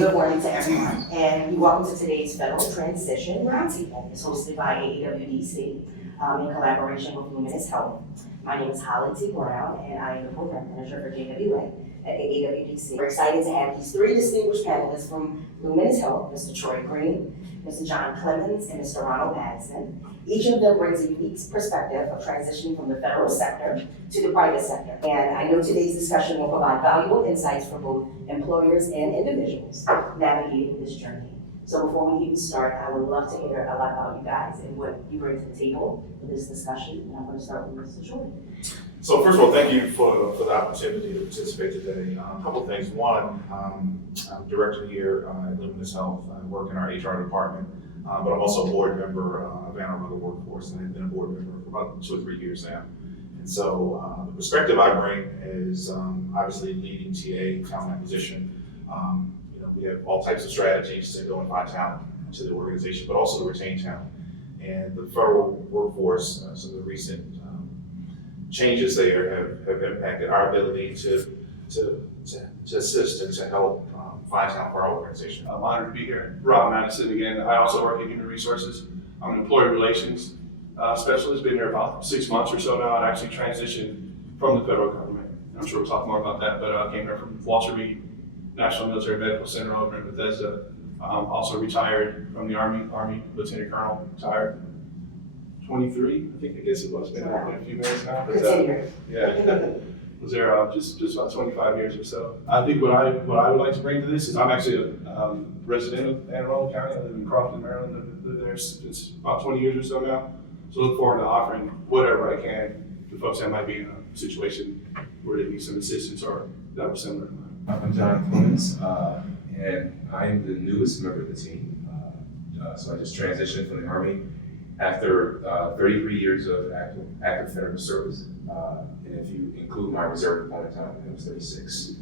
Good morning to everyone, and welcome to today's Federal Transition Roundtable. It's hosted by AAWDC in collaboration with Luminis Health. My name is Holly T. Brown, and I am the program manager for JWA at AAWDC. We're excited to have these three distinguished panelists from Luminis Health, Mr. Troy Green, Mr. John Clemons, and Mr. Ronald Madison. Each of them brings a unique perspective of transitioning from the federal sector to the private sector. And I know today's discussion will provide valuable insights for both employers and individuals navigating this journey. So before we even start, I would love to hear a lot about you guys and what you bring to the table for this discussion. And I'm going to start with Mr. Troy. So first of all, thank you for the opportunity to participate today. A couple of things. One, I'm director here at Luminis Health. I work in our HR department, but I'm also a board member of Arundel Workforce, and I've been a board member for about 2 or 3 years now. And so the perspective I bring is obviously leading TA, talent acquisition. We have all types of strategies to go and find talent to the organization, but also to retain talent. And the federal workforce, some of the recent changes there have impacted our ability to assist and to help find talent for our organization. I'm honored to be here. Ronald Madison again. I also work in human resources. I'm an employee relations specialist. Been here about 6 months or so now. I actually transitioned from the federal government. I'm sure we'll talk more about that, but I came here from Walter Reed National Military Medical Center over in Bethesda. Also retired from the Army Lieutenant Colonel, retired 23, I guess it was, been a few minutes now. But, yeah, was there just about 25 years or so. I think what I would like to bring to this is I'm actually a resident of Anne Arundel County. I live in Crofton, Maryland. I've lived there since about 20 years or so now. So look forward to offering whatever I can to folks that might be in a situation where they need some assistance or that was similar to mine. I'm John Clemons, and I'm the newest member of the team. So I just transitioned from the Army after 33 years of active federal service. And if you include my reserve component time, it was 36.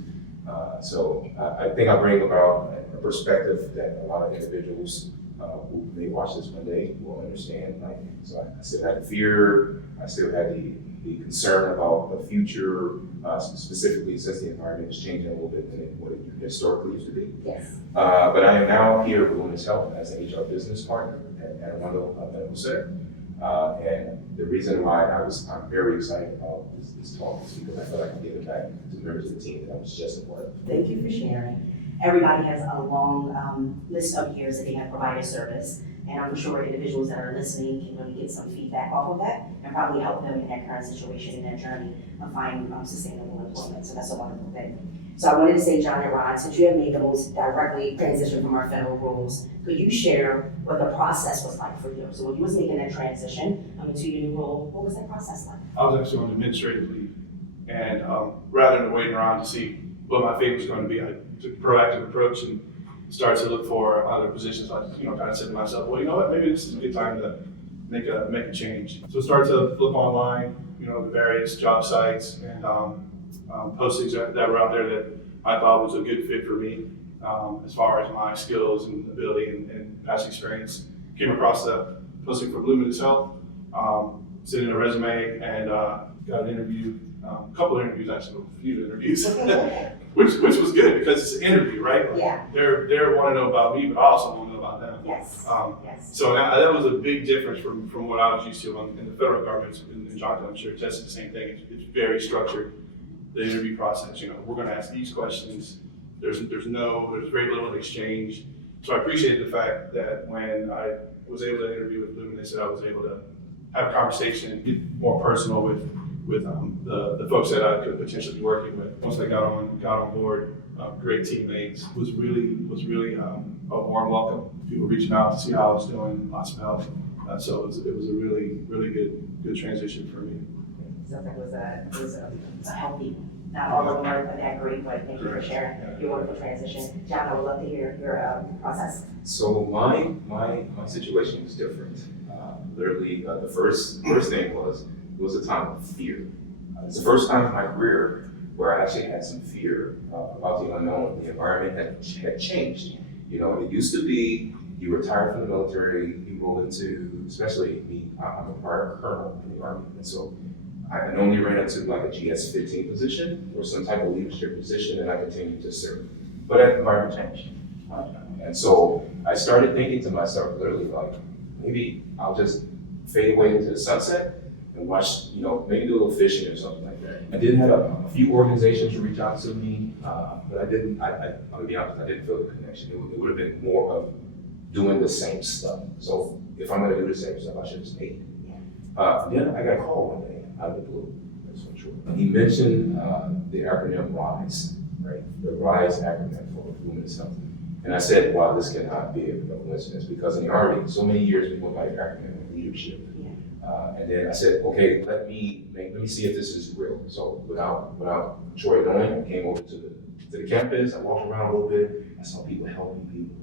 So I think I bring about a perspective that a lot of individuals who may watch this one day will understand. So I still had the fear, I still had the concern about the future, specifically since the environment is changing a little bit than what it historically used to be. Yes. But I am now here with Luminis Health as an HR business partner at Arundel Medical Center. And the reason why I'm very excited about this talk is because I feel like I can give it back to members of the team that I was just a part of. Thank you for sharing. Everybody has a long list of years that they have provided service, and I'm sure individuals that are listening can really get some feedback off of that and probably help them in their current situation, in their journey of finding sustainable employment. So that's a wonderful thing. So I wanted to say, John and Ron, since you have made the most directly transition from our federal roles, could you share what the process was like for you? So when you was making that transition into your new role, what was that process like? I was actually on administrative leave, and rather than waiting around to see what my fate was going to be, I took a proactive approach and started to look for other positions. I kind of said to myself, well, you know what, maybe this is a good time to make a change. So I started to look online, the various job sites and postings that were out there that I thought was a good fit for me as far as my skills and ability and past experience. Came across the posting for Luminis Health, sent in a resume, and got an interview, a couple of interviews, actually, a few interviews, which was good because it's an interview, right? Yeah. They want to know about me, but I also want to know about them. Yes. Yes. So that was a big difference from what I was used to in the federal government. And John, I'm sure attests to the same thing. It's very structured. The interview process, we're going to ask these questions. There's very little exchange. So I appreciated the fact that when I was able to interview with Luminis, that I was able to have a conversation and get more personal with the folks that I could potentially be working with. Once I got on board, great teammates. Was really a warm welcome. People reaching out to see how I was doing, lots of help. So it was a really good transition for me. So that was a healthy, not all of them are that great, but thank you for sharing your wonderful transition. John, I would love to hear your process. So my situation was different. Literally, the first thing was, it was a time of fear. It's the first time in my career where I actually had some fear about the unknown. The environment had changed. It used to be you retire from the military, you roll into, especially me, I'm a prior colonel in the Army, and so I normally ran into like a GS-15 position or some type of leadership position, and I continued to serve. But that environment changed. And so I started thinking to myself, literally, like, maybe I'll just fade away into the sunset and watch, maybe do a little fishing or something like that. I did have a few organizations reach out to me, but I'm gonna be honest, I didn't feel the connection. It would have been more of doing the same stuff. So if I'm gonna do the same stuff, I should have stayed. Then I got a call one day out of the blue. That's for sure. He mentioned the acronym RISE, right? The RISE acronym for Luminis Health. And I said, wow, this cannot be a coincidence, because in the Army, so many years we went by the acronym of leadership. And then I said, okay, let me see if this is real. So without Troy knowing, I came over to the campus. I walked around a little bit. I saw people helping people.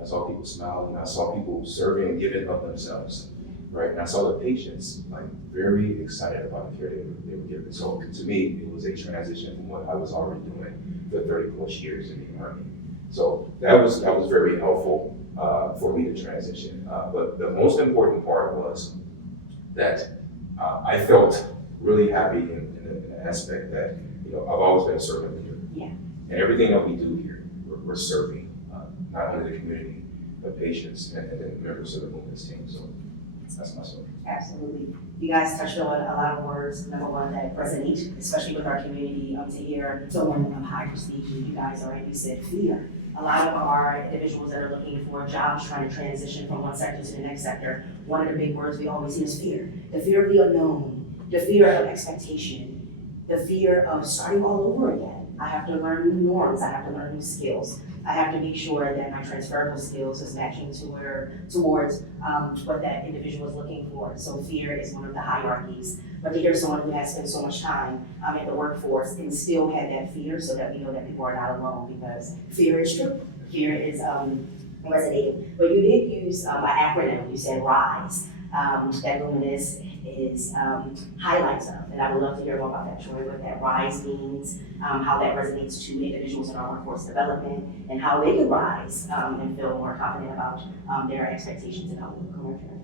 I saw people smiling. I saw people serving and giving of themselves, right? And I saw the patients like very excited about the care they were giving. So to me, it was a transition from what I was already doing for 30 plus years in the Army. So that was very helpful for me to transition. But the most important part was that I felt really happy in the aspect that, I've always been a servant here. Yeah. And everything that we do here, we're serving not only the community, but patients and then members of the Luminis team. So that's my story. Absolutely. You guys touched on a lot of words, number one, that resonate, especially with our community, to hear someone of high prestige, you guys already said fear. A lot of our individuals that are looking for jobs, trying to transition from one sector to the next sector, one of the big words we always hear is fear. The fear of the unknown, the fear of expectation, the fear of starting all over again. I have to learn new norms, I have to learn new skills. I have to make sure that my transferable skills is matching towards what that individual is looking for. So fear is one of the hierarchies. But to hear someone who has spent so much time in the workforce and still had that fear, so that we know that people are not alone, because fear is true. Fear is resonating. But you did use an acronym, you said RISE, that Luminis is highlights of. And I would love to hear more about that, Troy, what that RISE means, how that resonates to individuals in our workforce development, and how they can rise and feel more confident about their expectations and outlook on their journey.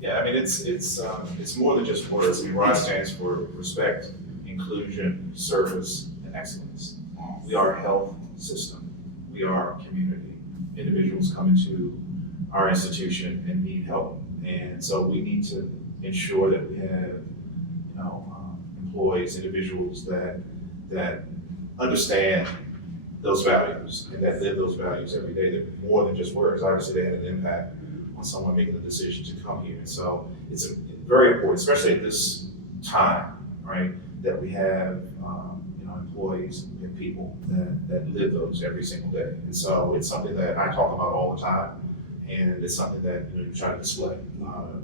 Yeah, I mean, it's more than just words. I mean, RISE stands for respect, inclusion, service, and excellence. We are a health system. We are a community. Individuals come into our institution and need help. And so we need to ensure that we have, employees, individuals that understand those values and that live those values every day. They're more than just words. Obviously, they had an impact on someone making the decision to come here. And so it's very important, especially at this time, right, that we have, employees and people that live those every single day. And so it's something that I talk about all the time, and it's something that you try to display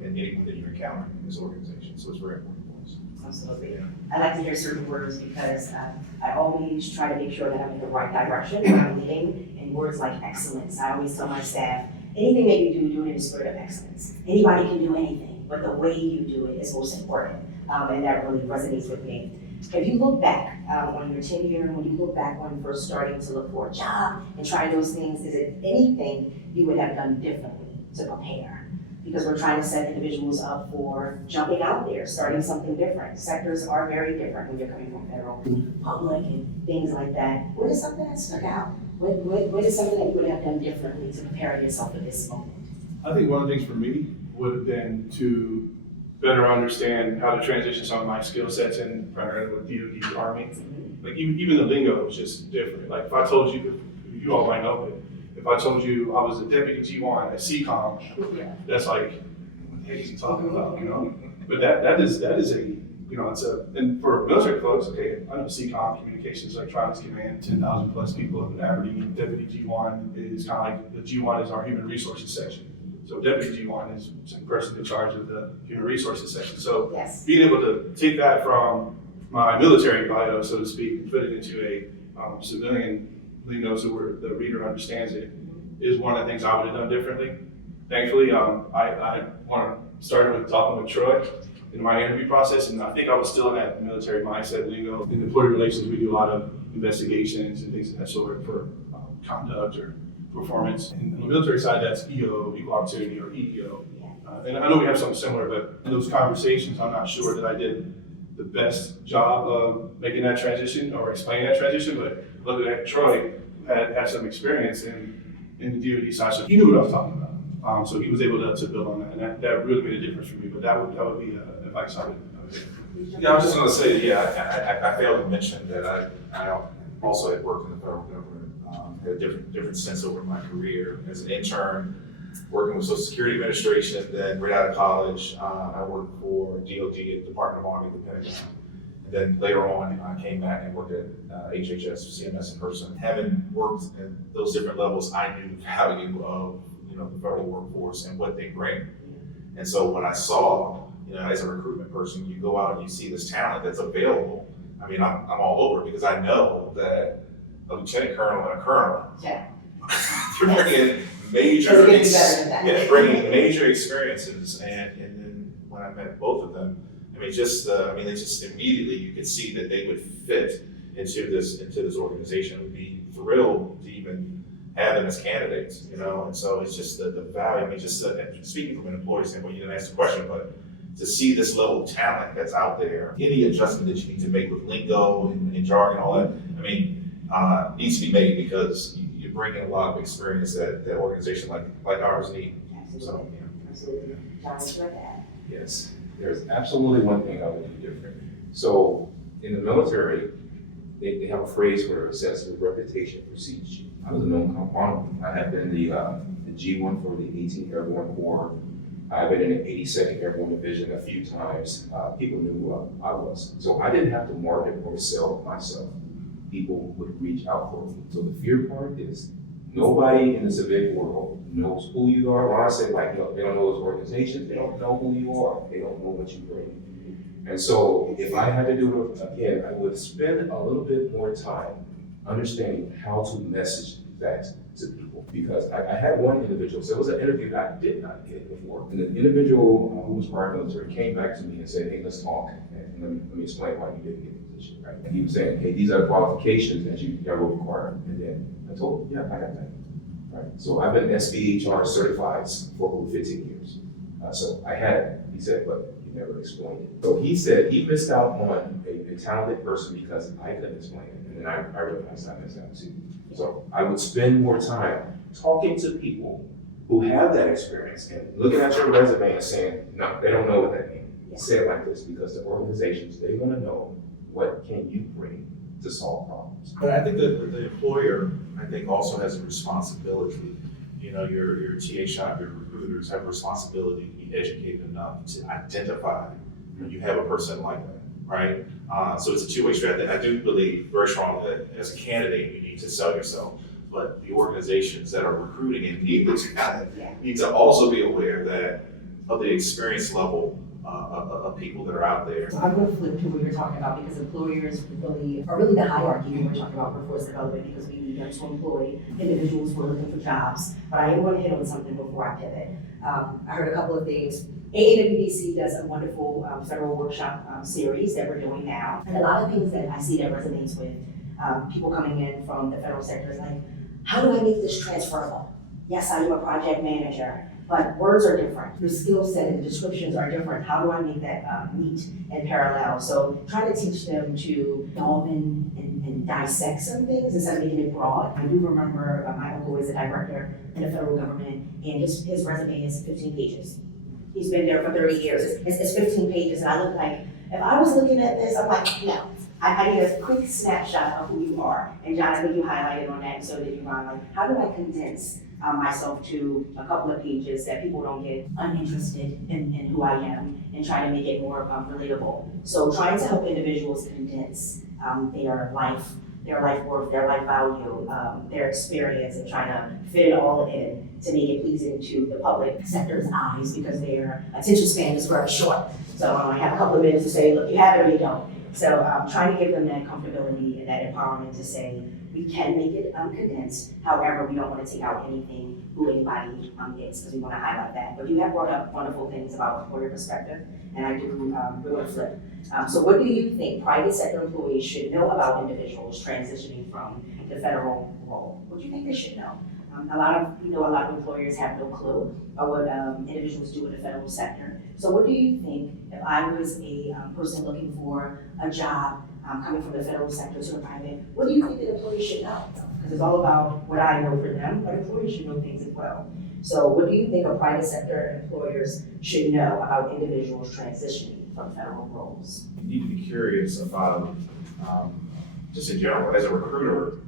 in anyone that you encounter in this organization. So it's very important for us. Absolutely. I like to hear certain words because I always try to make sure that I'm in the right direction when I'm leading, and words like excellence. I always tell my staff, anything that you do it in the spirit of excellence. Anybody can do anything, but the way you do it is most important, and that really resonates with me. If you look back on your tenure, when you look back on first starting to look for a job and try those things, is there anything you would have done differently to prepare? Because we're trying to set individuals up for jumping out there, starting something different. Sectors are very different when you're coming from federal, public, and things like that. What is something that stuck out? What is something that you would have done differently to prepare yourself for this moment? I think one of the things for me would have been to better understand how to transition some of my skill sets in primarily with DoD Army. Like even the lingo is just different. Like if I told you, you all might know, but if I told you I was a deputy G1 at CCOM, that's like, what the heck is he talking about, But that is a, it's and for military folks, okay, I know CCOM, Communications Electronics Command, 10,000 plus people in Aberdeen. Deputy G1 is kind of like, the G1 is our human resources section. So Deputy G1 is the person in charge of the human resources section. So Yes. being able to take that from my military bio, so to speak, and put it into a civilian lingo so where the reader understands it, is one of the things I would have done differently. Thankfully, I started with talking with Troy in my interview process, and I think I was still in that military mindset lingo. In employee relations, we do a lot of investigations and things of that sort for conduct or performance. And on the military side, that's EO, equal opportunity, or EEO. And I know we have something similar, but in those conversations, I'm not sure that I did the best job of making that transition or explaining that transition, but looking at Troy, who had some experience in in the DoD side, so he knew what I was talking about. So he was able to build on that, and that really made a difference for me. But that would be advice I would give. Yeah, I was just gonna say, yeah, I failed to mention that I also had worked in the federal government, had a different sense over my career. As an intern, working with Social Security Administration, then right out of college, I worked for DOD, the Department of Army, the Pentagon. And then later on, I came back and worked at HHS, CMS in person. Having worked at those different levels, I knew the value of, the federal workforce and what they bring. And so when I saw, as a recruitment person, you go out and you see this talent that's available. I mean, I'm all over it because I know that a lieutenant colonel and a colonel, Yeah. they're bringing major, Doesn't get any better than that. bringing major experiences. And then when I met both of them, they just immediately you could see that they would fit into this organization. I would be thrilled to even have them as candidates, and so it's just the value. I mean, just speaking from an employee standpoint, you didn't ask the question, but to see this level of talent that's out there, any adjustment that you need to make with lingo and jargon and all that, I mean, needs to be made because you're bringing a lot of experience that organization like ours need. Absolutely. So, Absolutely. John, what's your dad? Yes, there's absolutely one thing I would do different. So in the military, they have a phrase where it says the reputation precedes you. I was a known component. I had been the G1 for the 18th Airborne Corps. I've been in the 82nd Airborne Division a few times. People knew who I was. So I didn't have to market or sell myself. People would reach out for me. So the fear part is nobody in the civilian world knows who you are. When I say they don't know those organizations, they don't know who you are. They don't know what you bring. And so if I had to do it again, I would spend a little bit more time understanding how to message that to people. Because I had one individual, so it was an interview that I did not get before. And the individual who was prior military came back to me and said, hey, let's talk. And let me explain why you didn't get the position, right? And he was saying, hey, these are the qualifications that you will require. And then I told him, yeah, I got that. Right? So I've been SBHR certified for over 15 years. So I had it. He said, but you never explained it. So he said he missed out on a talented person because I couldn't explain it. And then I realized I missed out too. So I would spend more time talking to people who have that experience and looking at your resume and saying, no, they don't know what that means. Say it like this, because the organizations, they want to know what can you bring to solve problems. But I think that the employer, also has a responsibility. Your TA shop, your recruiters have a responsibility to be educated enough to identify when you have a person like that, right? So it's a two-way street. I do believe very strongly that as a candidate, you need to sell yourself, but the organizations that are recruiting and need the talent need to also be aware that of the experience level of people that are out there. I'm going to flip to what you're talking about because employers are really the hierarchy when we're talking about workforce development because we need them to employ individuals who are looking for jobs. But I am going to hit on something before I pivot. I heard a couple of things. AAWDC does a wonderful federal workshop series that we're doing now. And a lot of things that I see that resonates with people coming in from the federal sector is like, how do I make this transferable? Yes, I am a project manager. But words are different. The skill set and the descriptions are different. How do I make that meet and parallel? So trying to teach them to delve in and dissect some things instead of making it broad. I do remember my uncle is a director in the federal government and his resume is 15 pages. He's been there for 30 years. It's 15 pages and I look like, if I was looking at this, I'm like, no. I need a quick snapshot of who you are. And John, I think you highlighted on that and so did you, Ron. Like, how do I condense myself to a couple of pages that people don't get uninterested in who I am and try to make it more relatable. So trying to help individuals condense their life worth, their life value, their experience and trying to fit it all in to make it pleasing to the public sector's eyes because their attention span is very short. So I have a couple of minutes to say, look, you have it or you don't. So trying to give them that comfortability and that empowerment to say, we can make it condensed. However, we don't want to take out anything who anybody is because we want to highlight that. But you have brought up wonderful things about employer perspective, and I do we want to flip. So what do you think private sector employees should know about individuals transitioning from the federal role? What do you think they should know? A lot of employers have no clue of what individuals do in the federal sector. So what do you think if I was a person looking for a job coming from the federal sector to the private, what do you think that employees should know? Because because it's all about what I know for them, but employers should know things as well. So what do you think a private sector employers should know about individuals transitioning from federal roles? You need to be curious about, just in general, as a recruiter,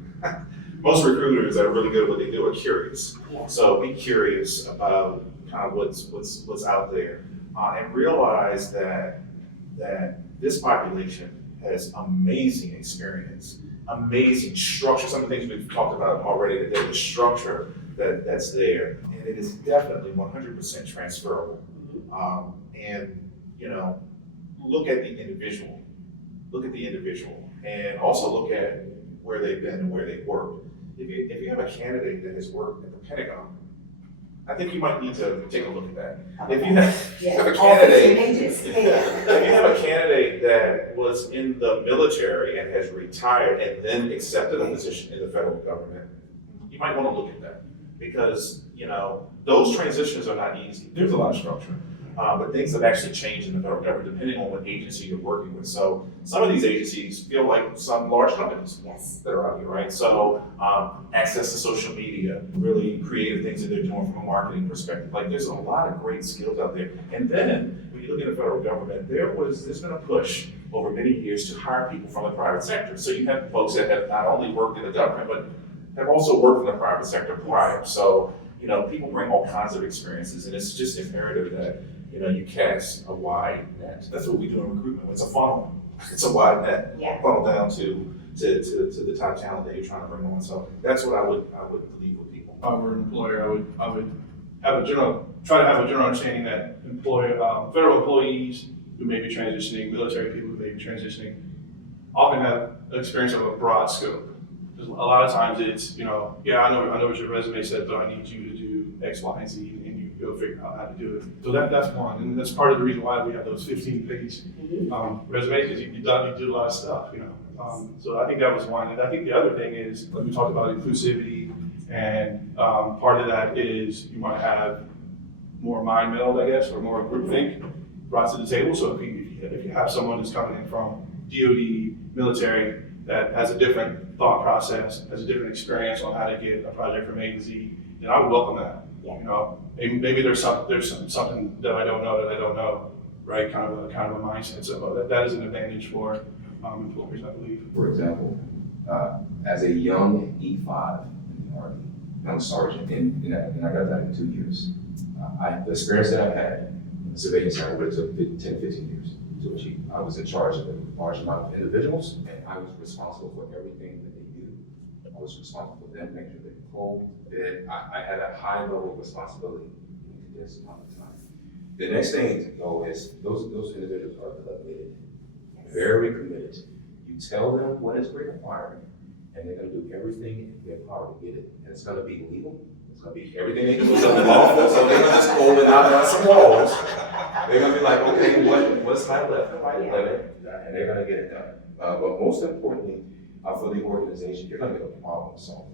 most recruiters that are really good at what they do are curious. Yeah. So be curious about kind of what's out there, and realize that this population has amazing experience, amazing structure. Some of the things we've talked about already today, the structure that's there, and it is definitely 100% transferable. And you know, look at the individual, and also look at where they've been and where they've worked. If you have a candidate that has worked at the Pentagon, I think you might need to take a look at that. If you have a candidate, if you have a candidate that was in the military and has retired and then accepted a position in the federal government, you might want to look at that, because you know those transitions are not easy. There's a lot of structure, but things have actually changed in the federal government depending on what agency you're working with. So some of these agencies feel like some large companies that are out here, right? So access to social media, really creative things that they're doing from a marketing perspective. Like there's a lot of great skills out there. And then when you look at the federal government, there's been a push over many years to hire people from the private sector. So you have folks that have not only worked in the government, but have also worked in the private sector prior. So, you know, people bring all kinds of experiences, and it's just imperative that, you know, you cast a wide net. That's what we do in recruitment. It's a funnel. It's a wide net. Funnel down to the top talent that you're trying to bring on. So that's what I would leave with people. If I were an employer, I would try to have a general understanding that federal employees who may be transitioning, military people who may be transitioning, often have experience of a broad scope. Because a lot of times it's, you know, I know what your resume said, but I need you to do X, Y, and Z, and you go figure out how to do it. So that's one, and that's part of the reason why we have those 15-page resumes, because you did a lot of stuff, you know. So I think that was one, and I think the other thing is, like we talked about inclusivity, and part of that is you might have more mind meld, I guess, or more groupthink brought to the table. So if you have someone who's coming in from DoD, military, that has a different thought process, has a different experience on how to get a project from A to Z, then I would welcome that. You know, maybe there's something that I don't know, right? Kind of a mindset. So that is an advantage for employers, I believe. For example, as a young E5 in the Army, young sergeant, and I got that in 2 years. The experience that I've had in the civilian side would have took 10, 15 years to achieve. I was in charge of a large amount of individuals, and I was responsible for everything that they do. I was responsible for them, making sure they clothed, fed. I had a high level of responsibility in this amount of time. The next thing, though, is those individuals are committed, very committed. You tell them what is required, and they're going to do everything in their power to get it. And it's going to be legal. It's going to be everything they do is lawful. So they're going to just pull it out on some walls. They're going to be like, okay, what's my left and right limit? And they're going to get it done. But most importantly, for the organization, you're going to get a problem solver.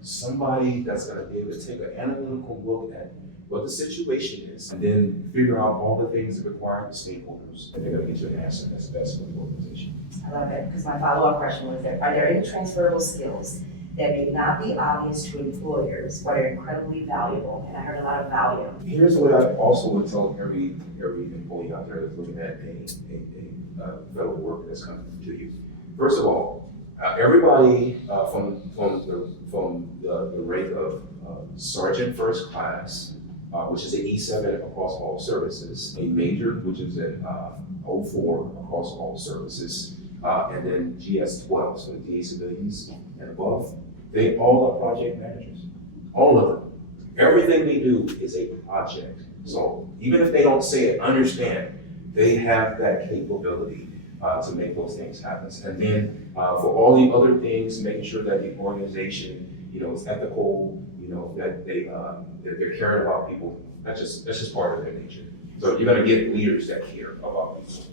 Somebody that's going to be able to take an analytical look at what the situation is, and then figure out all the things that require the stakeholders, and they're going to get you an answer that's best for the organization. I love it, because my follow-up question was, are there any transferable skills that may not be obvious to employers, but are incredibly valuable? And I heard a lot of value. Here's what I also would tell every employee out there that's looking at a federal worker that's coming to you. First of all, everybody from the rank of Sergeant First Class, which is an E7 across all services, a Major, which is an 04 across all services, and then GS-12, so the DA civilians and above, they all are project managers, all of them. Everything they do is a project. So even if they don't say it, understand, they have that capability to make those things happen. And then for all the other things, making sure that the organization, you know, is ethical, you know, that they're caring about people. That's just part of their nature. So you're going to get leaders that care about people.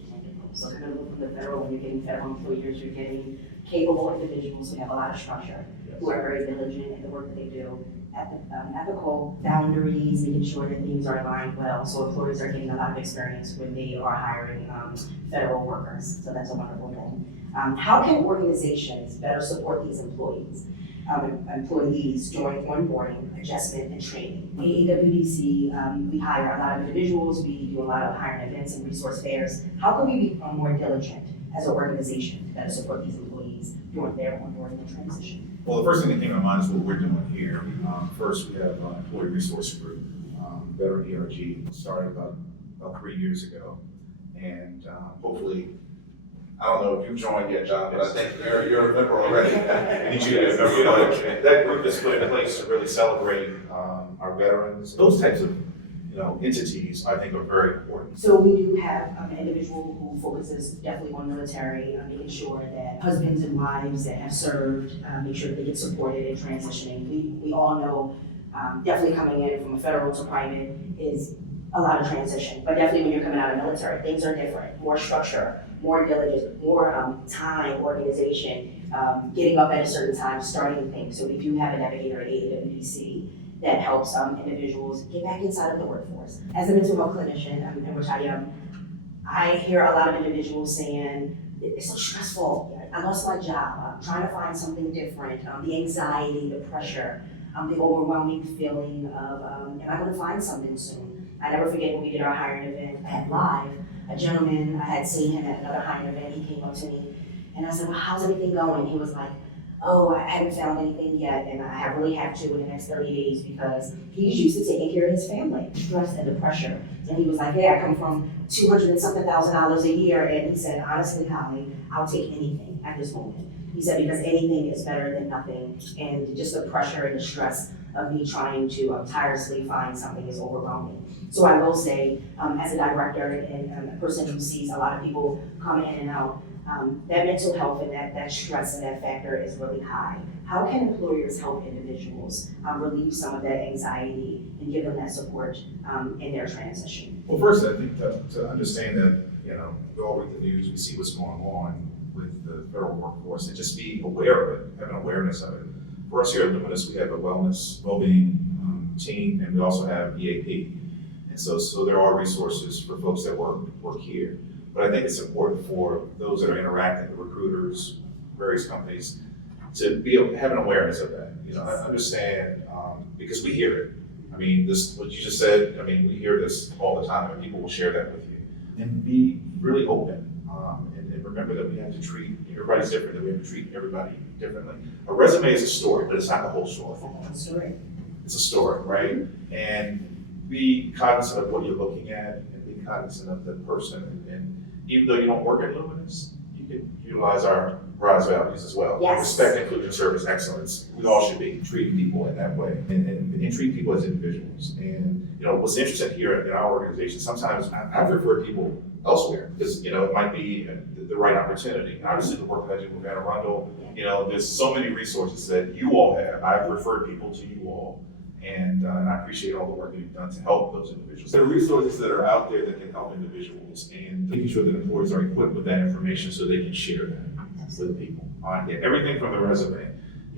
So kind of look from the federal, when you're getting federal employers, you're getting capable individuals who have a lot of structure, who are very diligent in the work that they do, ethical boundaries, making sure that things are aligned well. So employers are getting a lot of experience when they are hiring federal workers. So that's a wonderful thing. How can organizations better support these employees? employees during onboarding, adjustment, and training. AAWDC, we hire a lot of individuals, we do a lot of hiring events and resource fairs. How can we become more diligent as an organization to better support these employees during their onboarding and transition? Well, the first thing that came to mind is what we're doing here. First, we have Employee Resource Group, Veteran ERG, started about 3 years ago. And hopefully, I don't know if you've joined yet, John, but I think you're a member already. I need you to be a member. That group is put in place to really celebrate our veterans. Those types of entities, I think, are very important. So we do have an individual who focuses definitely on military, making sure that husbands and wives that have served, make sure that they get supported in transitioning. We all know definitely coming in from a federal to private is a lot of transition, but definitely when you're coming out of military, things are different, more structure, more diligence, more time, organization, getting up at a certain time, starting things. So we do have a navigator at AAWDC that helps individuals get back inside of the workforce. As a mental health clinician, which I am, I hear a lot of individuals saying, it's so stressful, I lost my job, I'm trying to find something different, the anxiety, the pressure, the overwhelming feeling of, am I gonna find something soon? I never forget when we did our hiring event at Live, a gentleman, I had seen him at another hiring event, he came up to me, and I said, well, how's everything going? He was like, oh, I haven't found anything yet, and I really have to in the next 30 days because he's used to taking care of his family, stress and the pressure. And he was like, yeah, I come from $200 and something thousand a year, and he said, honestly, Holly, I'll take anything at this moment. He said, because anything is better than nothing, and just the pressure and the stress of me trying to tirelessly find something is overwhelming. So I will say, as a director and a person who sees a lot of people come in and out, that mental health and that stress and that factor is really high. How can employers help individuals relieve some of that anxiety and give them that support in their transition? Well, first, I think to understand that, we all read the news, we see what's going on with the federal workforce, and just be aware of it, have an awareness of it. For us here at Luminis, we have a wellness, well-being team, and we also have EAP. And so there are resources for folks that work here. But I think it's important for those that are interacting with recruiters, various companies, to be able to have an awareness of that. Understand, because we hear it. I mean, what you just said, we hear this all the time, and people will share that with you. And be really open, and remember that we have to treat, everybody's different, that we have to treat everybody differently. A resume is a story, but it's not the whole story. It's a story, right? And be cognizant of what you're looking at, and be cognizant of the person. And even though you don't work at Luminis, you can utilize our RISE values as well. Yes. Respect, inclusion, service, excellence. We all should be treating people in that way, and treat people as individuals. And what's interesting here in our organization, sometimes I've referred people elsewhere because it might be the right opportunity. Obviously, the work that I do with Arundel, there's so many resources that you all have. I've referred people to you all. And I appreciate all the work that you've done to help those individuals. There are resources that are out there that can help individuals, and making sure that employers are equipped with that information so they can share that with people. Everything from the resume.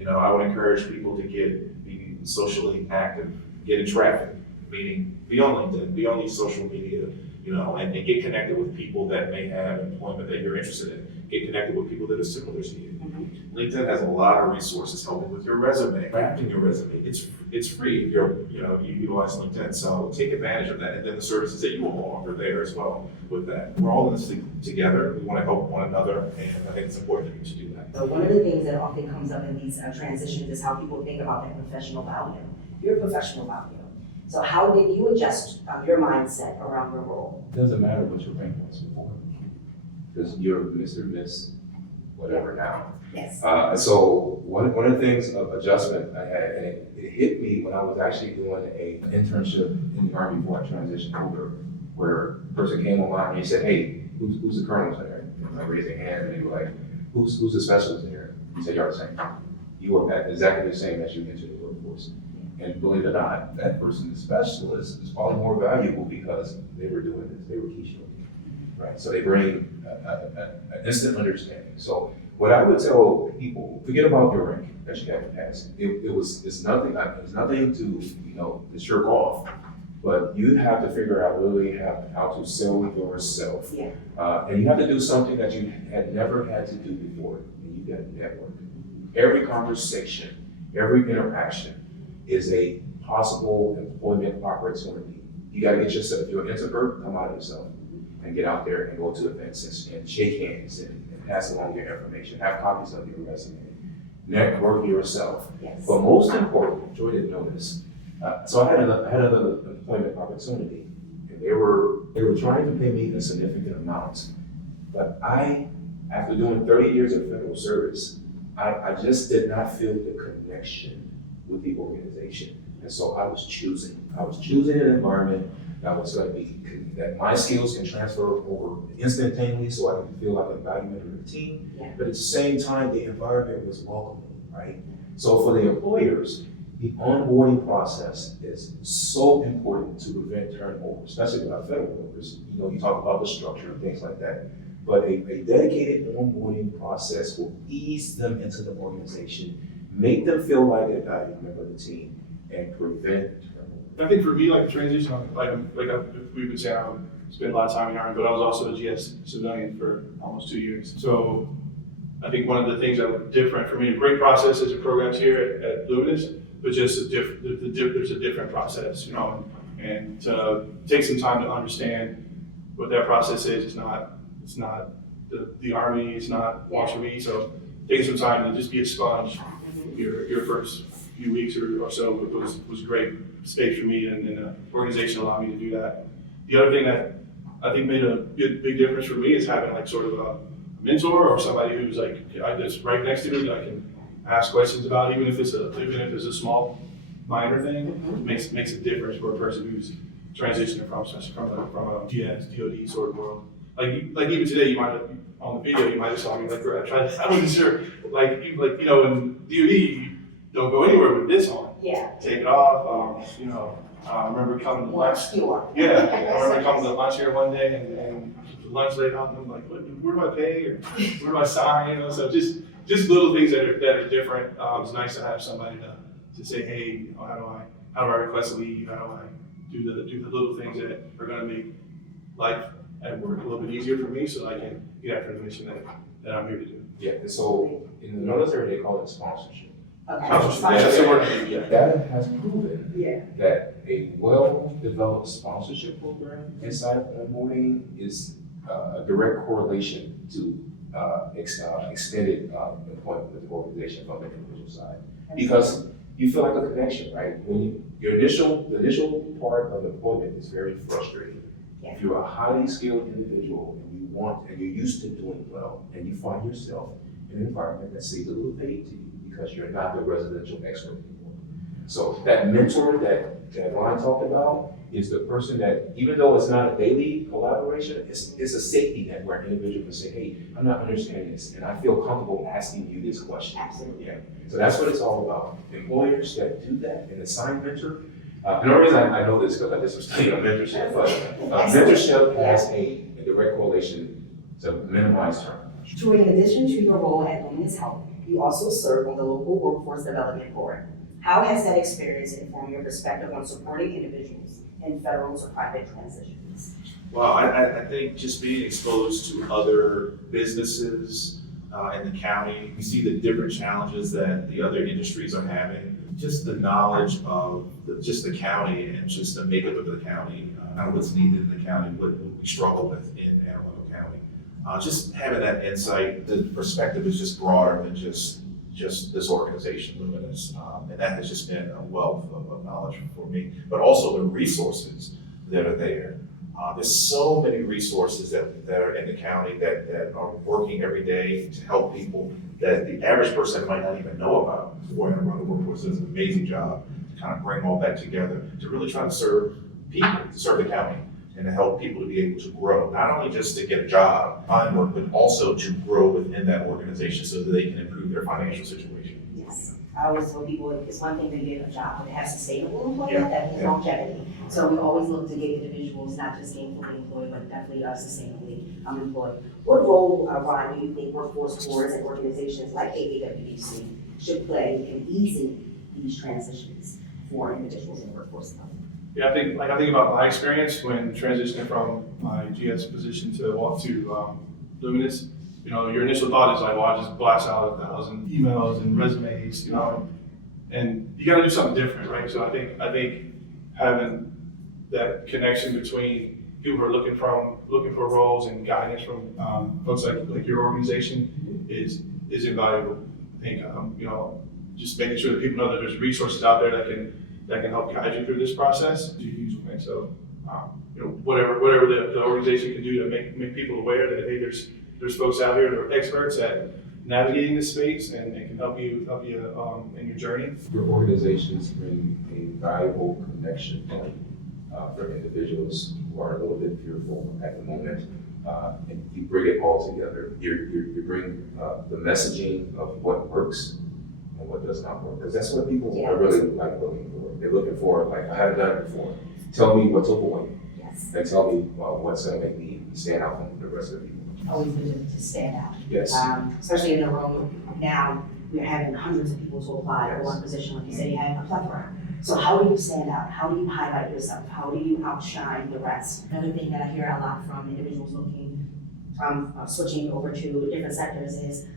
I would encourage people to be socially active, get in traffic, meaning be on LinkedIn, be on these social media, and get connected with people that may have employment that you're interested in. Get connected with people that are similar to you. Mm-hmm. LinkedIn has a lot of resources helping with your resume, crafting your resume. It's free if you utilize LinkedIn. So take advantage of that, and then the services that you will offer there as well with that. We're all in this together. We want to help one another, and I think it's important to do that. So one of the things that often comes up in these transitions is how people think about that professional value. You're a professional value. So how did you adjust your mindset around your role? It doesn't matter what your rank was before, because you're Mr. Miss whatever now. Yes. So one of the things of adjustment I had, and it hit me when I was actually doing an internship in the Army before I transitioned over, where a person came online and he said, hey, who's the colonel in here? And I raised a hand and they were like, who's the specialist in here? He said, you're the same. You are exactly the same as you entered the workforce. And believe it or not, that person, the specialist, is probably more valuable because they were doing this, they were keystroking, right? So they bring an instant understanding. So what I would tell people, forget about your rank that you have to pass. It's nothing to shirk off, but you have to figure out really how to sell yourself. Yeah. And you have to do something that you had never had to do before, and you got to network. Every conversation Every interaction is a possible employment opportunity. You gotta get yourself, if you're an introvert, come out of yourself and get out there and go to events and shake hands and pass along your information, have copies of your resume, network yourself. Yes. But most important, Joy didn't know this. So I had another employment opportunity, and they were trying to pay me a significant amount. But after doing 30 years of federal service, I just did not feel the connection with the organization. And so I was choosing an environment that was going to be, that my skills can transfer over instantaneously so I can feel like I'm valued in the team. Yeah. But at the same time, the environment was welcoming, right? So for the employers, the onboarding process is so important to prevent turnover, especially with our federal workers. You know, you talk about the structure and things like that. But a dedicated onboarding process will ease them into the organization, make them feel like they're a valued member of the team, and prevent turnover. I think for me, like the transition, we've been saying, I spent a lot of time in the Army, but I was also a GS civilian for almost 2 years. So I think one of the things that was different for me, great processes and programs here at Luminis, but just there's a different process, you know, and to take some time to understand what that process is. It's not the Army, it's not watch me. So taking some time to just be a sponge. Your first few weeks or so was a great space for me, and the organization allowed me to do that. The other thing that I think made a big difference for me is having like sort of a mentor or somebody who's like that's right next to me that I can ask questions about, even if it's a small minor thing. It makes a difference for a person who's transitioning from a GS, DOD sort of world. Like even today, you might have, on the video, you might have saw me like I wasn't sure. You know, in DOD, you don't go anywhere with this on. Yeah. Take it off. You know, I remember coming to lunch. Yeah, I remember coming to lunch here one day and lunch laid out, and I'm like, where do I pay or where do I sign? You know, so just little things that are different. It's nice to have somebody to say, hey, you know, how do I request a leave? How do I do the little things that are going to make life at work a little bit easier for me, so I can get after the mission that I'm here to do. Yeah, and so in the military, they call it sponsorship. Okay. Yeah, that's the word. Yeah. Data has proven that a well-developed sponsorship program inside of onboarding is a direct correlation to extended employment with the organization from the individual side. Because you feel like a connection, right? When the initial part of employment is very frustrating. Yeah. If you're a highly skilled individual and you're used to doing well, and you find yourself in an environment that seems a little vague to you because you're not the residential expert anymore. So that mentor that Ryan talked about is the person that, even though it's not a daily collaboration, it's a safety net where an individual can say, hey, I'm not understanding this, and I feel comfortable asking you this question. Absolutely. Yeah. So that's what it's all about. Employers that do that and assign mentor. And the reason I know this because I just was studying on mentorship, but mentorship has a direct correlation to minimize turnover. Troy, in addition to your role at Luminis Health, you also serve on the local workforce development board. How has that experience informed your perspective on supporting individuals in federal or private transitions? Well, I think just being exposed to other businesses in the county, we see the different challenges that the other industries are having. Just the knowledge of just the county and just the makeup of the county, what's needed in the county, what we struggle with in Arundel County. Just having that insight, the perspective is just broader than just this organization, Luminis, and that has just been a wealth of knowledge for me. But also the resources that are there. There's so many resources that are in the county that are working every day to help people that the average person might not even know about. Boy, Arundel Workforce does an amazing job to kind of bring all that together to really try to serve people, to serve the county, and to help people to be able to grow, not only just to get a job, find work, but also to grow within that organization so that they can improve their financial situation. Yes. I always tell people it's one thing to get a job, but to have sustainable employment, that means longevity. So we always look to get individuals not just gainfully employed, but definitely sustainably employed. What role, Ron, do you think workforce boards and organizations like AAWDC should play in easing these transitions for individuals in the workforce development? Yeah, I think about my experience when transitioning from my GS position to Luminis. You know, your initial thought is like, well, I'll just blast out 1,000 emails and resumes, you know. And you gotta do something different, right? So I think having that connection between people who are looking for roles and guidance from folks like your organization is invaluable. I think just making sure that people know that there's resources out there that can help guide you through this process is a huge thing. So whatever the organization can do to make people aware that hey, there's folks out here that are experts at navigating this space and can help you in your journey. Your organizations bring a valuable connection point for individuals who are a little bit fearful at the moment. And you bring it all together. You bring the messaging of what works and what does not work. Because that's what people are really looking for. They're looking for, like, I haven't done it before. Tell me what to avoid. Yes. And tell me what's going to make me stand out from the rest of the people. Always good to stand out. Yes. Especially in the room now, we're having hundreds of people to apply for one position. Like you said, you have a plethora. So how do you stand out? How do you highlight yourself? How do you outshine the rest? Another thing that I hear a lot from individuals looking, switching over to different sectors is,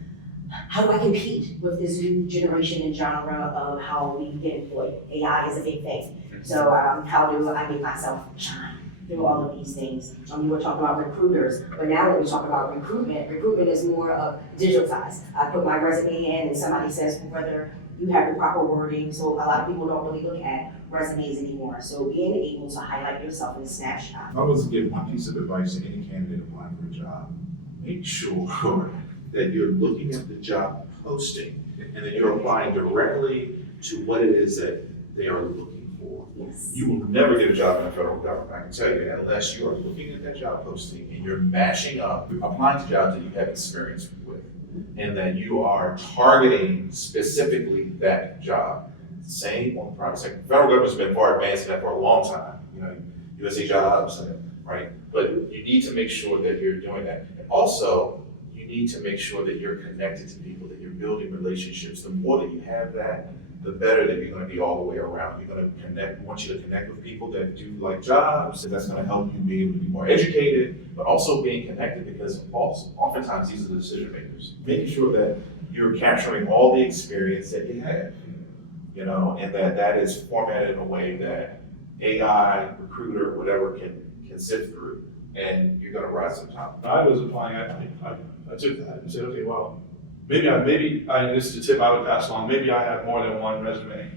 how do I compete with this new generation and genre of how we get employed? AI is a big thing. So how do I make myself shine through all of these things? You were talking about recruiters, but now when we talk about recruitment is more of digitalized. I put my resume in and somebody says whether you have the proper wording, so a lot of people don't really look at resumes anymore. So being able to highlight yourself in a snapshot. I was to give one piece of advice to any candidate applying for a job. Make sure that you're looking at the job posting and that you're applying directly to what it is that they are looking for. Yes. You will never get a job in the federal government, I can tell you, unless you are looking at that job posting and you're matching up, you're applying to jobs that you have experience with, and that you are targeting specifically that job. Same on the private sector. Federal government's been far advanced in that for a long time. USA Jobs, right? But you need to make sure that you're doing that. And also, you need to make sure that you're connected to people, that you're building relationships. The more that you have that, the better that you're going to be all the way around. You're going to connect. We want you to connect with people that do like jobs, and that's going to help you be able to be more educated, but also being connected, because oftentimes these are the decision makers. Making sure that you're capturing all the experience that you have, and that is formatted in a way that AI, recruiter, whatever can sift through, and you're going to rise to the top. When I was applying, I took that and said, okay, well, maybe this is a tip I would pass along. Maybe I have more than one resume.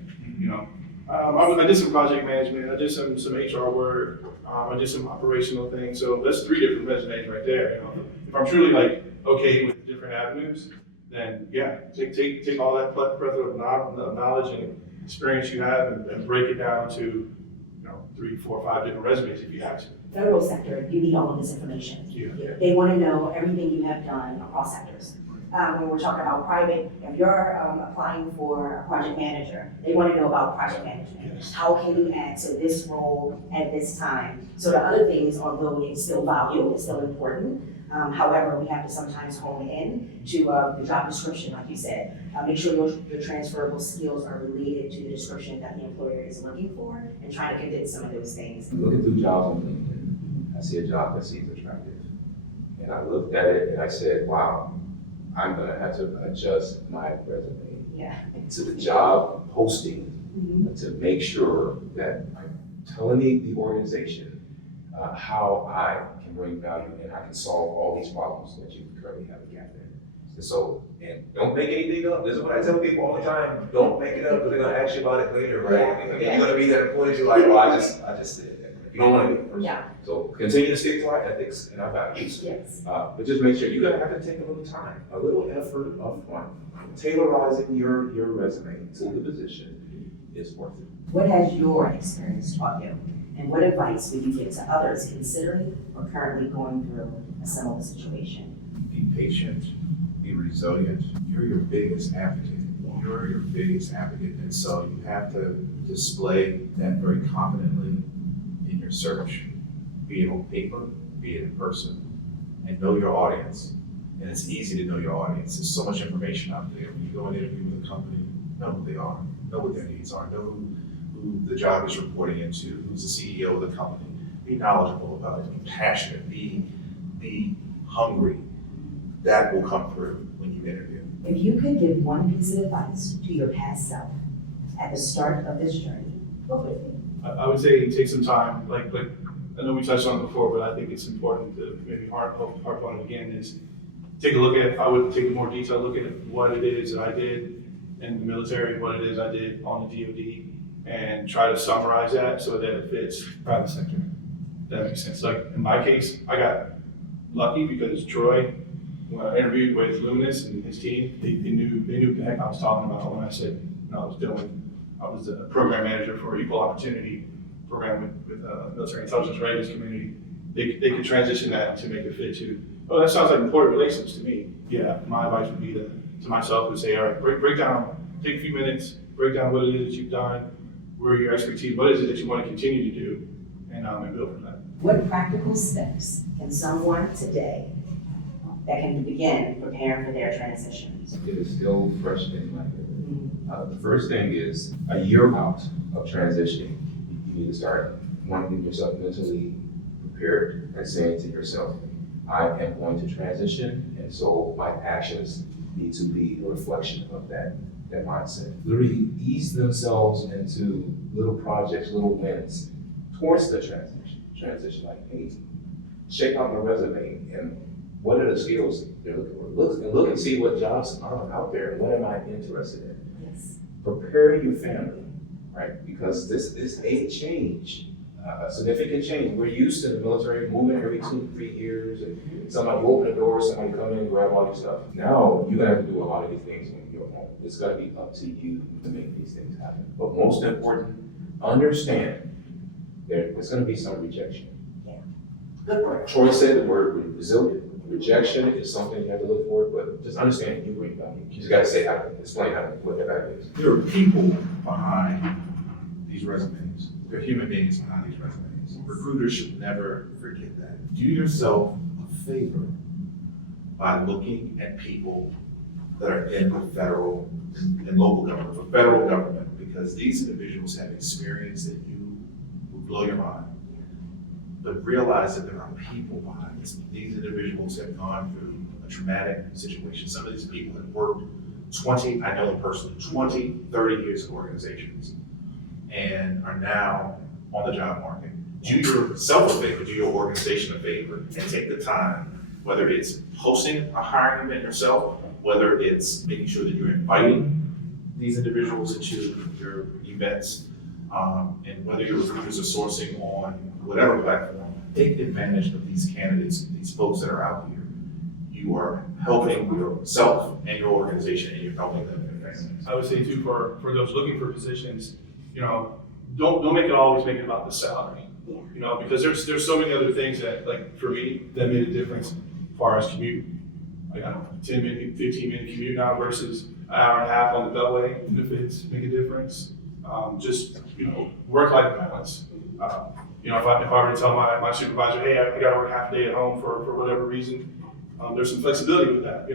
I did some project management. I did some HR work. I did some operational things. So that's 3 different resumes right there. If I'm truly okay with different avenues, then yeah, take all that plethora of knowledge and experience you have and break it down to 3, 4, 5 different resumes if you have to. Federal sector, you need all of this information. Yeah. They want to know everything you have done across sectors. When we're talking about private, if you're applying for a project manager, they want to know about project management. Yes. How can you add to this role at this time? So the other things, although it's still valuable, it's still important. However, we have to sometimes hone in to the job description, like you said. Make sure your transferable skills are related to the description that the employer is looking for, and try to condense some of those things. Looking through jobs on LinkedIn, I see a job that seems attractive. And I looked at it and I said, wow, I'm gonna have to adjust my resume to the job posting to make sure that I'm telling the organization how I can bring value and I can solve all these problems that you currently have a gap in. And don't make anything up. This is what I tell people all the time. Don't make it up, because they're gonna ask you about it later, right? And you're gonna be that employee, you're like, well, I just said that. You don't wanna be the person. Yeah. So continue to stick to our ethics and our values. Yes. But just make sure you're gonna have to take a little time, a little effort up front. Tailorizing your resume to the position is worth it. What has your experience taught you? And what advice would you give to others considering or currently going through a similar situation? Be patient, be resilient. You're your biggest advocate. You're your biggest advocate. And so you have to display that very confidently in your search, be it on paper, be it in person, and know your audience. And it's easy to know your audience. There's so much information out there. When you go and interview with a company, know who they are, know what their needs are, know who the job is reporting into, who's the CEO of the company. Be knowledgeable about it, be passionate, be hungry. That will come through when you interview. If you could give one piece of advice to your past self, at the start of this journey, what would it be? I would say take some time, like I know we touched on it before, but I think it's important to maybe harp on it again, is I would take a more detailed look at what it is that I did in the military, what it is I did on the DoD, and try to summarize that so that it fits private sector. That makes sense. Like in my case, I got lucky because Troy, when I interviewed with Luminis and his team, they knew what the heck I was talking about when I said, I was a program manager for Equal Opportunity program with military intelligence readiness community. They could transition that to make it fit to, oh, that sounds like employee relations to me. Yeah, my advice would be to myself would say, all right, break down, take a few minutes, break down what it is that you've done, where are your expertise, what is it that you want to continue to do, and build from that. What practical steps can someone today that can begin preparing for their transitions? It is still fresh in my memory. The first thing is a year out of transitioning, you need to start getting yourself mentally prepared and saying to yourself, I am going to transition, and so my actions need to be a reflection of that mindset. Literally ease themselves into little projects, little wins towards the transition. Like, hey, check out my resume and what are the skills they're looking for? Look and see what jobs are out there and what am I interested in. Yes. Prepare your family, right? Because this is a change, a significant change. We're used to the military moving every 2 to 3 years, and somebody open the door, somebody come in and grab all your stuff. Now you're gonna have to do a lot of these things when you're home. It's gotta be up to you to make these things happen. But most important, understand there's gonna be some rejection. Good word. Troy said the word resilient. Rejection is something you have to look for, but just understand you bring value. You just gotta say explain what that value is. There are people behind these resumes. There are human beings behind these resumes. Recruiters should never forget that. Do yourself a favor by looking at people that are in the federal and local government, or federal government, because these individuals have experience that you will blow your mind. But realize that there are people behind this. These individuals have gone through a traumatic situation. Some of these people have worked I know them personally, 20, 30 years in organizations, and are now on the job market. Do yourself a favor, do your organization a favor, and take the time, whether it's hosting a hiring event yourself, whether it's making sure that you're inviting these individuals into your events, and whether your recruiters are sourcing on whatever platform, take advantage of these candidates, these folks that are out here. You are helping yourself and your organization, and you're helping them and their families. I would say too, for those looking for positions, don't make it always make it about the salary. Because there's so many other things that, like for me, that made a difference as far as commute. I got a 10-minute, 15-minute commute now versus an hour and a half on the Beltway. Benefits make a difference. Work-life balance. If I were to tell my supervisor, hey, I got to work half a day at home for whatever reason, there's some flexibility with that,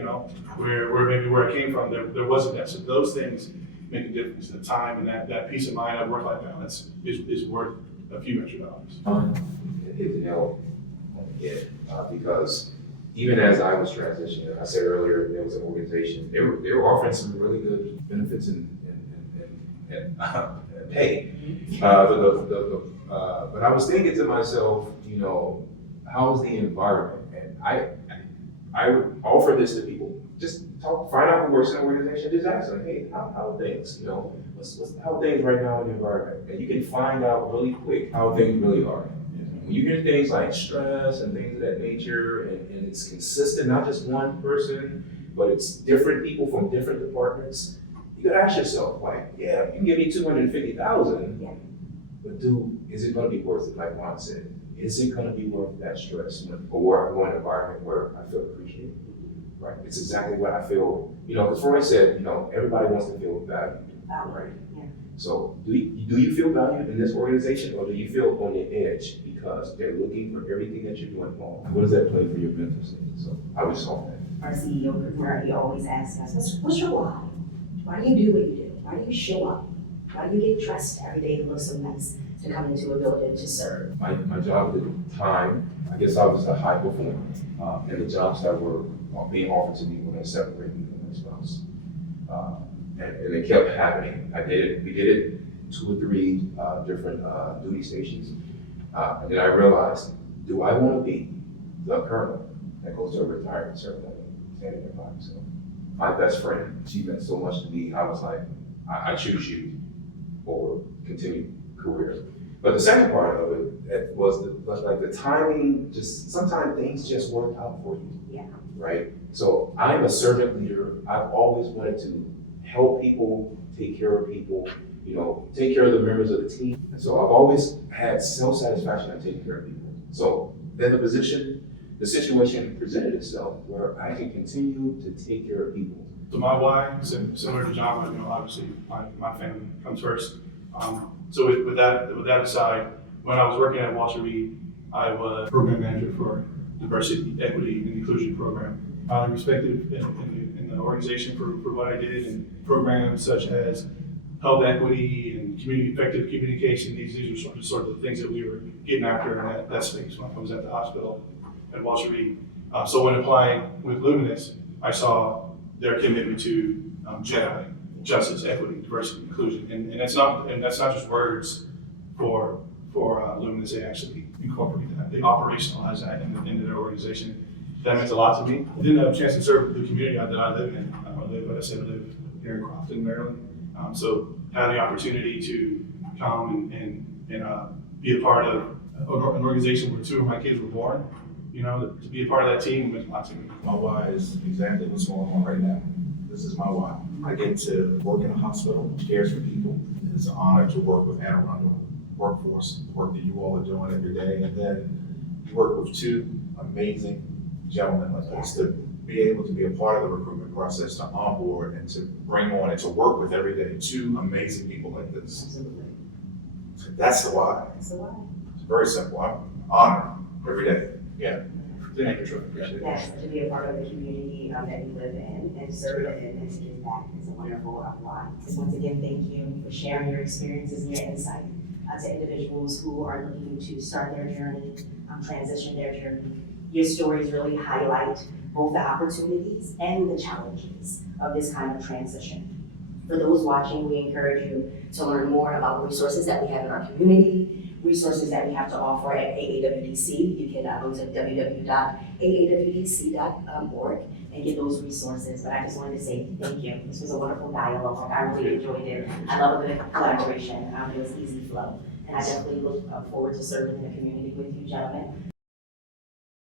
where maybe where I came from, there wasn't that. So those things make a difference. The time and that peace of mind of work-life balance is worth a few extra dollars. Hit the nail on the head, because even as I was transitioning, I said earlier, there was an organization, they were offering some really good benefits and pay. But I was thinking to myself, how's the environment? And I would offer this to people. Just find out who works in the organization, just ask them, hey, how are things? How are things right now in the environment? And you can find out really quick how things really are. When you hear things like stress and things of that nature, and it's consistent, not just one person, but it's different people from different departments, you gotta ask yourself, like, yeah, you can give me 250,000, but is it gonna be worth it? Like Juan said, is it gonna be worth that stress? Or I go in an environment where I feel appreciated, right? It's exactly what I feel, because Freud said, everybody wants to feel valued, right? Yeah. So do you feel valued in this organization, or do you feel on the edge because they're looking for everything that you're doing wrong? What does that play for your mental state? So I would solve that. Our CEO, he always asks us, what's your why? Why do you do what you do? Why do you show up? Why do you get dressed every day to look so nice to come into a building to serve? My job at the time, I guess I was a high performer, and the jobs that were being offered to me were going to separate me from my spouse. and it kept happening. We did it 2 or 3 different duty stations. And then I realized, do I want to be the colonel that goes to a retirement service standing there by himself? My best friend, she meant so much to me. I was like, I choose you over continued career. But the second part of it was the timing. Just sometimes things just work out for you. Yeah. Right. So I'm a servant leader. I've always wanted to help people, take care of people, take care of the members of the team. And so I've always had self-satisfaction in taking care of people. So then the situation presented itself where I can continue to take care of people. So my why, similar to John, obviously my family comes first. So with that aside, when I was working at Walter Reed, I was program manager for diversity, equity, and inclusion program. Highly respected in the organization for what I did, and programs such as health equity and effective communication. These are sort of the things that we were getting after in that space when I was at the hospital at Walter Reed. So when applying with Luminis, I saw their commitment to justice, equity, diversity, inclusion, and that's not just words for Luminis. They actually incorporate that. They operationalize that into their organization. That meant a lot to me. I didn't have a chance to serve the community that I live in. I live here in Crofton, Maryland. So had the opportunity to come and be a part of an organization where 2 of my kids were born. To be a part of that team meant a lot to me. My why is exactly what's going on right now. This is my why. I get to work in a hospital, which cares for people. It's an honor to work with Arundel workforce, the work that you all are doing every day. And then you work with 2 amazing gentlemen like this, to be able to be a part of the recruitment process, to onboard and to bring on and to work with every day 2 amazing people like this. Absolutely. That's the why. That's the why. It's very simple. I'm honored every day. Yeah. Thank you, Troy. Appreciate it. Yes, to be a part of the community that we live in and serve it and to give back is a wonderful why. So once again, thank you for sharing your experiences and your insight to individuals who are looking to start their journey, transition their journey. Your stories really highlight both the opportunities and the challenges of this kind of transition. For those watching, we encourage you to learn more about the resources that we have in our community, resources that we have to offer at AAWDC. You can go to www.aawdc.org and get those resources. But I just wanted to say thank you. This was a wonderful dialogue. I really enjoyed it. I love a bit of collaboration. It was easy flow. And I definitely look forward to serving in the community with you, gentlemen.